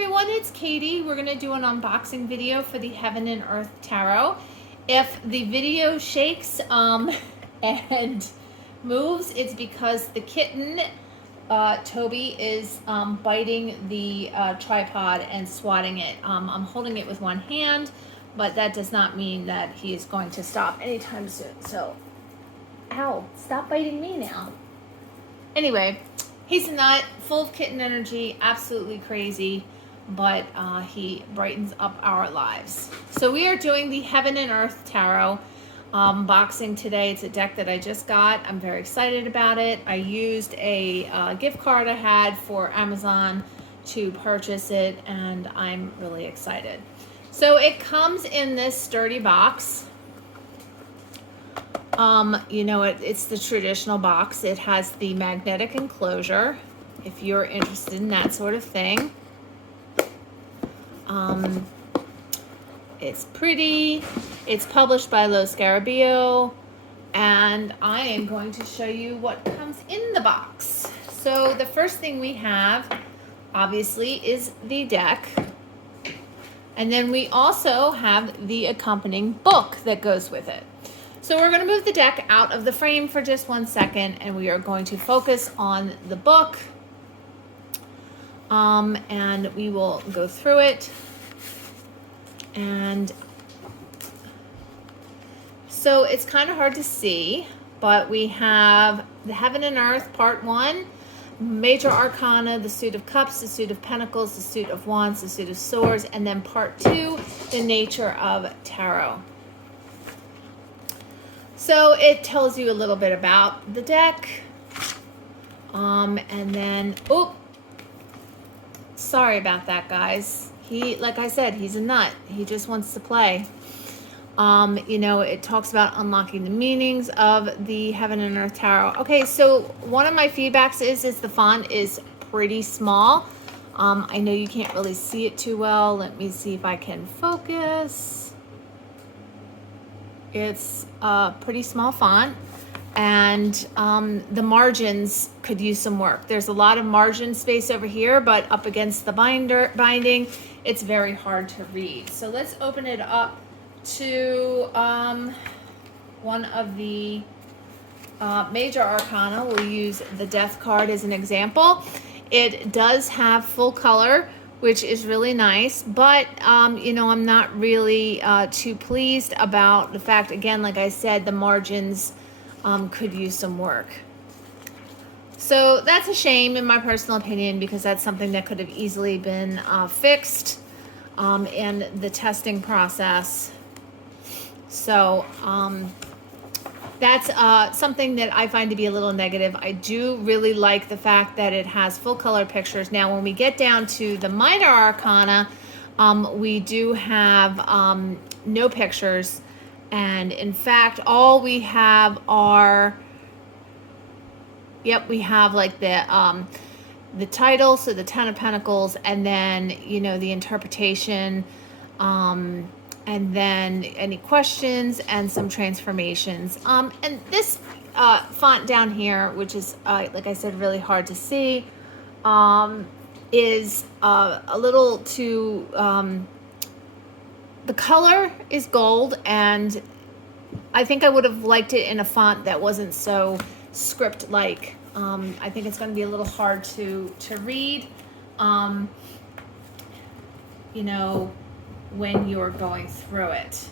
everyone, it's Katie. We're going to do an unboxing video for the Heaven and Earth Tarot. If the video shakes and moves, it's because the kitten, Toby, is biting the tripod and swatting it. I'm holding it with one hand, but that does not mean that he is going to stop anytime soon. So, ow, stop biting me now. Anyway, he's a nut, full of kitten energy, absolutely crazy, but he brightens up our lives. So we are doing the Heaven and Earth Tarot boxing today. It's a deck that I just got. I'm very excited about it. I used a gift card I had for Amazon to purchase it, and I'm really excited. So it comes in this sturdy box. You know, it's the traditional box. It has the magnetic enclosure, if you're interested in that sort of thing. It's pretty. It's published by Lo Scarabeo, and I am going to show you what comes in the box. So the first thing we have, obviously, is the deck. And then we also have the accompanying book that goes with it. So we're going to move the deck out of the frame for just 1 second, and we are going to focus on the book, and we will go through it. And so it's kind of hard to see, but we have the Heaven and Earth, Part 1, Major Arcana, the Suit of Cups, the Suit of Pentacles, the Suit of Wands, the Suit of Swords, and then Part 2, the Nature of Tarot. So it tells you a little bit about the deck, and then, oh, sorry about that, guys. He, like I said, he's a nut. He just wants to play. You know, it talks about unlocking the meanings of the Heaven and Earth Tarot. Okay, so one of my feedbacks is the font is pretty small. I know you can't really see it too well. Let me see if I can focus. It's a pretty small font, and the margins could use some work. There's a lot of margin space over here, but up against the binding, it's very hard to read. So let's open it up to one of the Major Arcana. We'll use the Death card as an example. It does have full color, which is really nice, but you know, I'm not really too pleased about the fact, again, like I said, the margins could use some work. So that's a shame in my personal opinion, because that's something that could have easily been fixed in the testing process. So that's something that I find to be a little negative. I do really like the fact that it has full color pictures. Now, when we get down to the Minor Arcana, we do have no pictures. And in fact, all we have are, yep, we have like the title, so the Ten of Pentacles, and then, you know, the interpretation, and then any questions and some transformations. And this font down here, which is, like I said, really hard to see, is a little too, the color is gold, and I think I would have liked it in a font that wasn't so script-like. I think it's going to be a little hard to read, you know, when you're going through it.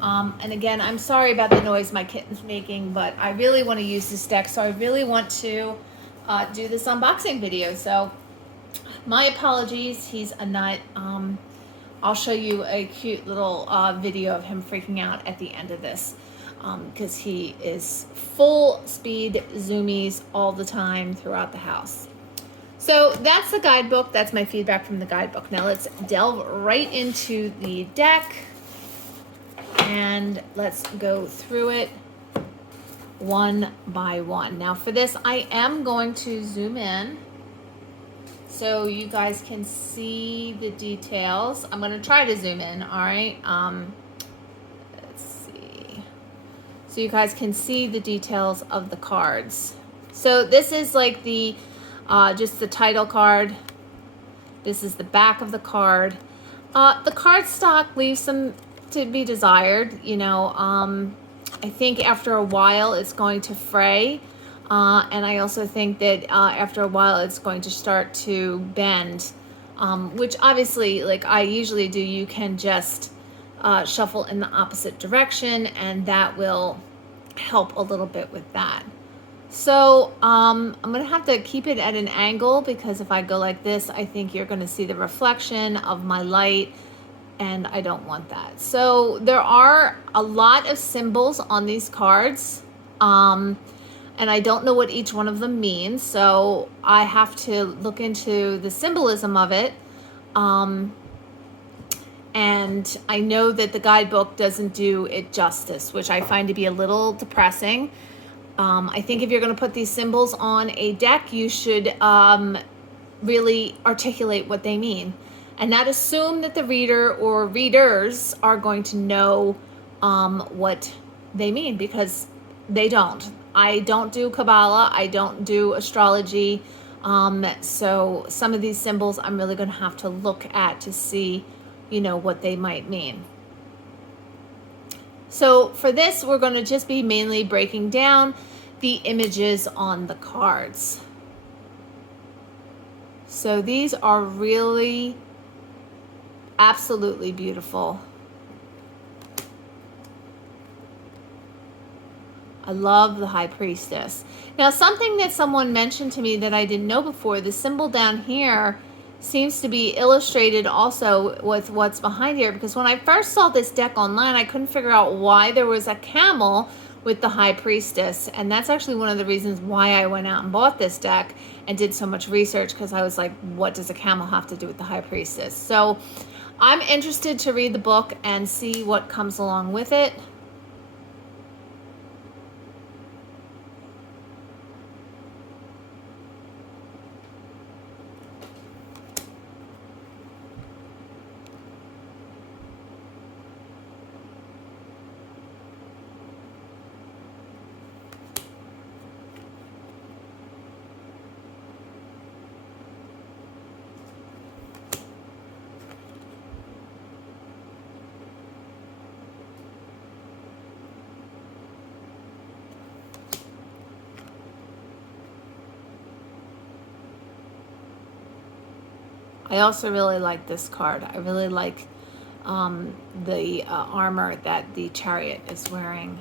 And again, I'm sorry about the noise my kitten's making, but I really want to use this deck, so I really want to do this unboxing video. So my apologies, he's a nut. I'll show you a cute little video of him freaking out at the end of this, because he is full speed zoomies all the time throughout the house. So that's the guidebook. That's my feedback from the guidebook. Now let's delve right into the deck, and let's go through it one by one. Now for this, I am going to zoom in so you guys can see the details. I'm going to try to zoom in, all right? Let's see. So you guys can see the details of the cards. So this is like the just the title card, This is the back of the card. The cardstock leaves some to be desired. You know, I think after a while it's going to fray. And I also think that after a while it's going to start to bend, which obviously, like I usually do, you can just shuffle in the opposite direction, and that will help a little bit with that. So I'm going to have to keep it at an angle, because if I go like this, I think you're going to see the reflection of my light, and I don't want that. So there are a lot of symbols on these cards, and I don't know what each one of them means, so I have to look into the symbolism of it. And I know that the guidebook doesn't do it justice, which I find to be a little depressing. I think if you're going to put these symbols on a deck, you should really articulate what they mean, and not assume that the reader or readers are going to know what they mean, because they don't. I don't do Kabbalah. I don't do astrology. So some of these symbols I'm really going to have to look at to see, you know, what they might mean. So for this, we're going to just be mainly breaking down the images on the cards. So these are really absolutely beautiful. I love the High Priestess. Now, something that someone mentioned to me that I didn't know before, the symbol down here seems to be illustrated also with what's behind here, because when I first saw this deck online, I couldn't figure out why there was a camel with the High Priestess, and that's actually one of the reasons why I went out and bought this deck and did so much research, because I was like, what does a camel have to do with the High Priestess? So I'm interested to read the book and see what comes along with it. I also really like this card. I really like the armor that the chariot is wearing.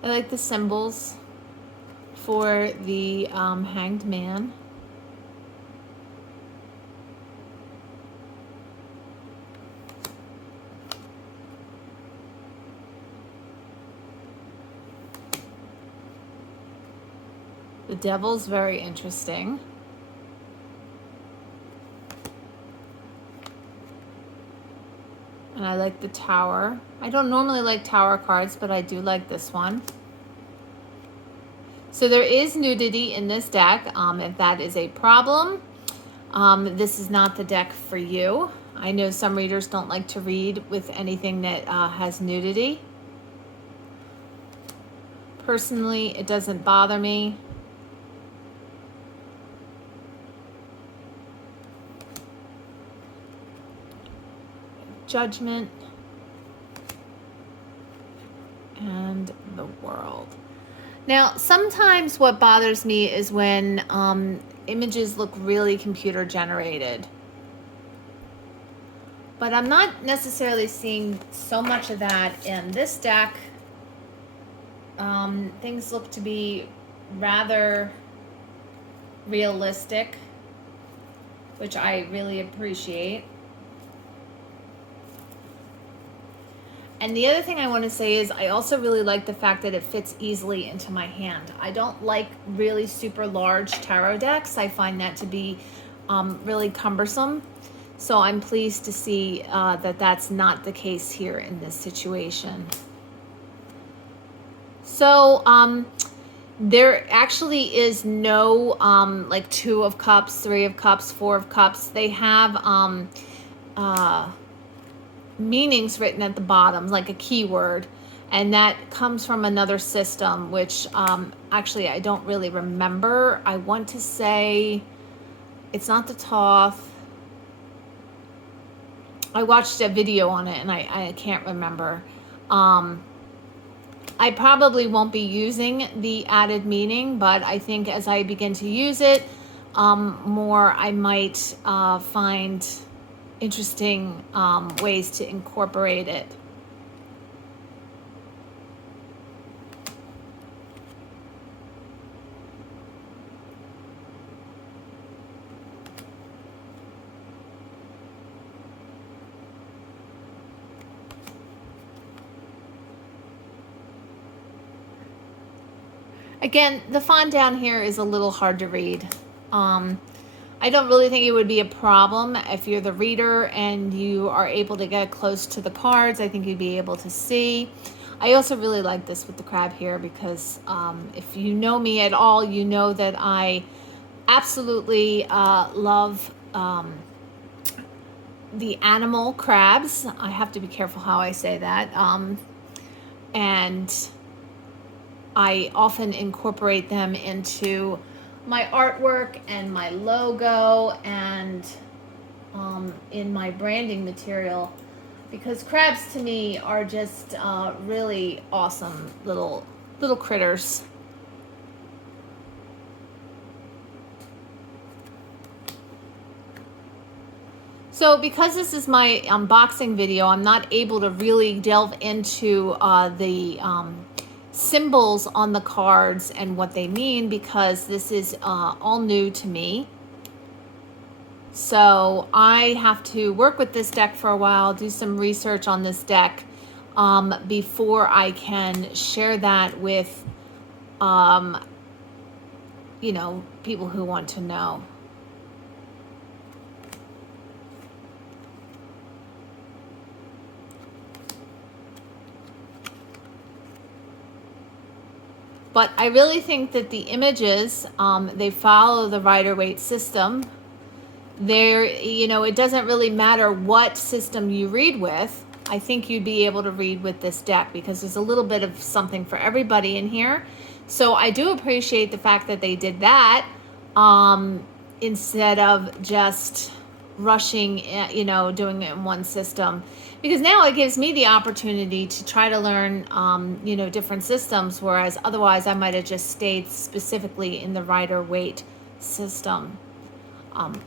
I like the symbols for the hanged man. The devil's very interesting. And I like the tower. I don't normally like tower cards, but I do like this one. So there is nudity in this deck. If that is a problem, this is not the deck for you. I know some readers don't like to read with anything that has nudity. Personally, it doesn't bother me. Judgment and the World. Now, sometimes what bothers me is when images look really computer generated. But I'm not necessarily seeing so much of that in this deck. Things look to be rather realistic, which I really appreciate. And the other thing I want to say is I also really like the fact that it fits easily into my hand. I don't like really super large tarot decks. I find that to be really cumbersome. So I'm pleased to see that that's not the case here in this situation. So there actually is no like 2 of cups, 3 of cups, 4 of cups. They have meanings written at the bottom, like a keyword, and that comes from another system, which actually I don't really remember. I want to say it's not the Toth. I watched a video on it and I can't remember. I probably won't be using the added meaning, but I think as I begin to use it more, I might find interesting ways to incorporate it. Again, the font down here is a little hard to read. I don't really think it would be a problem if you're the reader and you are able to get close to the cards. I think you'd be able to see. I also really like this with the crab here because if you know me at all, you know that I absolutely love the animal crabs. I have to be careful how I say that. And I often incorporate them into my artwork and my logo and in my branding material, because crabs to me are just really awesome little critters. So because this is my unboxing video, I'm not able to really delve into the symbols on the cards and what they mean, because this is all new to me. So I have to work with this deck for a while, do some research on this deck before I can share that with you know, people who want to know. But I really think that the images, they follow the Rider-Waite system. There, you know, it doesn't really matter what system you read with. I think you'd be able to read with this deck because there's a little bit of something for everybody in here. So I do appreciate the fact that they did that instead of just rushing, you know, doing it in one system. Because now it gives me the opportunity to try to learn, you know, different systems, whereas otherwise I might have just stayed specifically in the Rider-Waite system,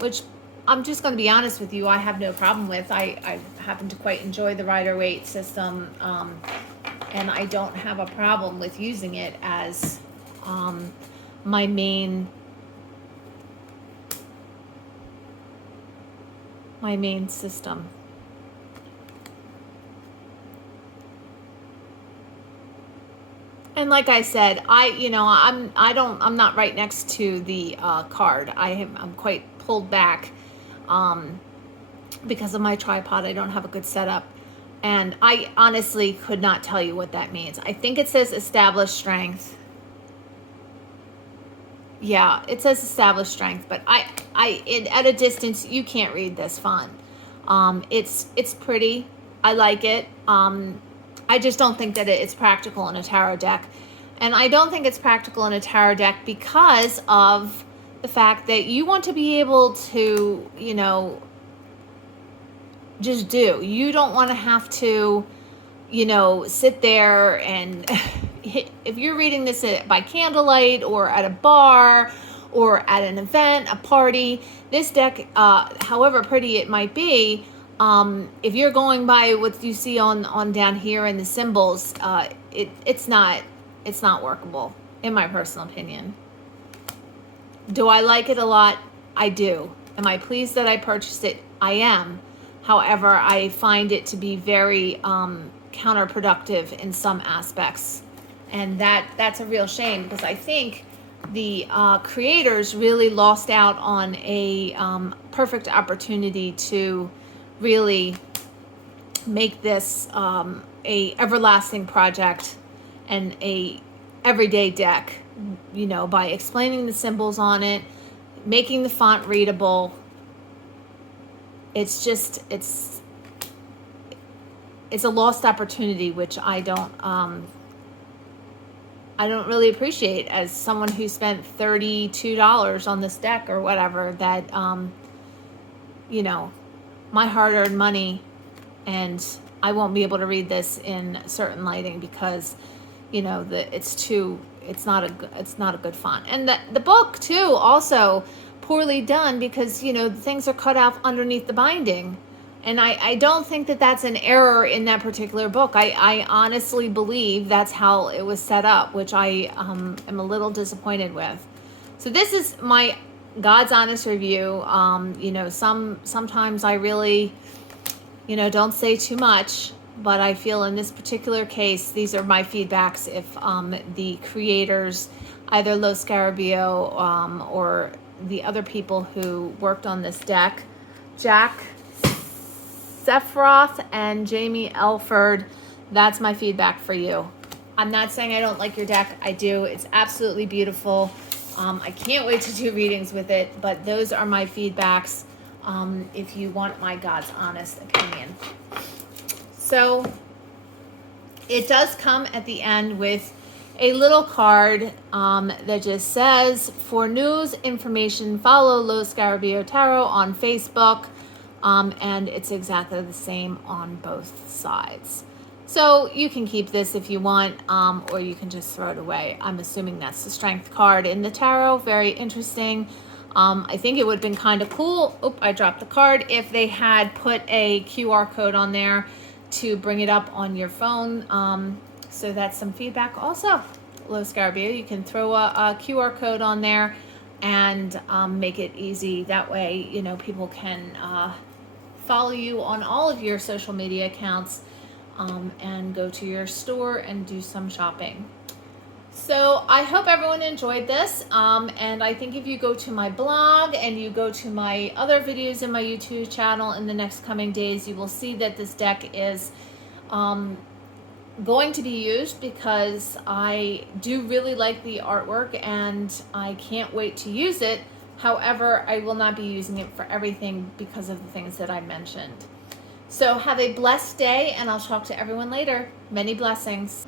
which I'm just going to be honest with you, I have no problem with. I happen to quite enjoy the Rider-Waite system, and I don't have a problem with using it as my main system. And like I said, I'm not right next to the card. I'm quite pulled back because of my tripod. I don't have a good setup, and I honestly could not tell you what that means. I think it says established strength. Yeah, it says established strength, but at a distance you can't read this font. It's pretty. I like it. I just don't think that it's practical in a tarot deck. And I don't think it's practical in a tarot deck because of the fact that you want to be able to, you know, just do. You don't want to have to, you know, sit there and if you're reading this by candlelight or at a bar or at an event, a party, this deck, however pretty it might be, if you're going by what you see on down here in the symbols, it's not workable, in my personal opinion. Do I like it a lot? I do. Am I pleased that I purchased it? I am. However, I find it to be very counterproductive in some aspects, and that's a real shame, because I think the creators really lost out on a perfect opportunity to really make this a everlasting project and a everyday deck, you know, by explaining the symbols on it, making the font readable. It's just, it's a lost opportunity, which I don't really appreciate as someone who spent $32 on this deck or whatever, that you know, my hard-earned money, and I won't be able to read this in certain lighting because, you know, it's not a good font. And the book too, also poorly done, because, you know, things are cut out underneath the binding. And I don't think that that's an error in that particular book. I honestly believe that's how it was set up, which I am a little disappointed with. So this is my God's honest review. You know, sometimes I really, you know, don't say too much, but I feel in this particular case, these are my feedbacks. If the creators, either Lo Scarabeo or the other people who worked on this deck, Jack Sephiroth and Jamie Elford, that's my feedback for you. I'm not saying I don't like your deck. I do. It's absolutely beautiful. I can't wait to do readings with it, but those are my feedbacks if you want my God's honest opinion. So it does come at the end with a little card that just says, for news, information, follow Lo Scarabeo Tarot on Facebook. And it's exactly the same on both sides. So you can keep this if you want, or you can just throw it away. I'm assuming that's the strength card in the tarot. Very interesting. I think it would have been kind of cool. Oop, I dropped the card. If they had put a QR code on there to bring it up on your phone. So that's some feedback also. Lo Scarabeo, you can throw a QR code on there and make it easy. That way, you know, people can follow you on all of your social media accounts and go to your store and do some shopping. So I hope everyone enjoyed this, and I think if you go to my blog and you go to my other videos in my YouTube channel in the next coming days, you will see that this deck is going to be used, because I do really like the artwork and I can't wait to use it. However, I will not be using it for everything because of the things that I mentioned. So have a blessed day, and I'll talk to everyone later. Many blessings.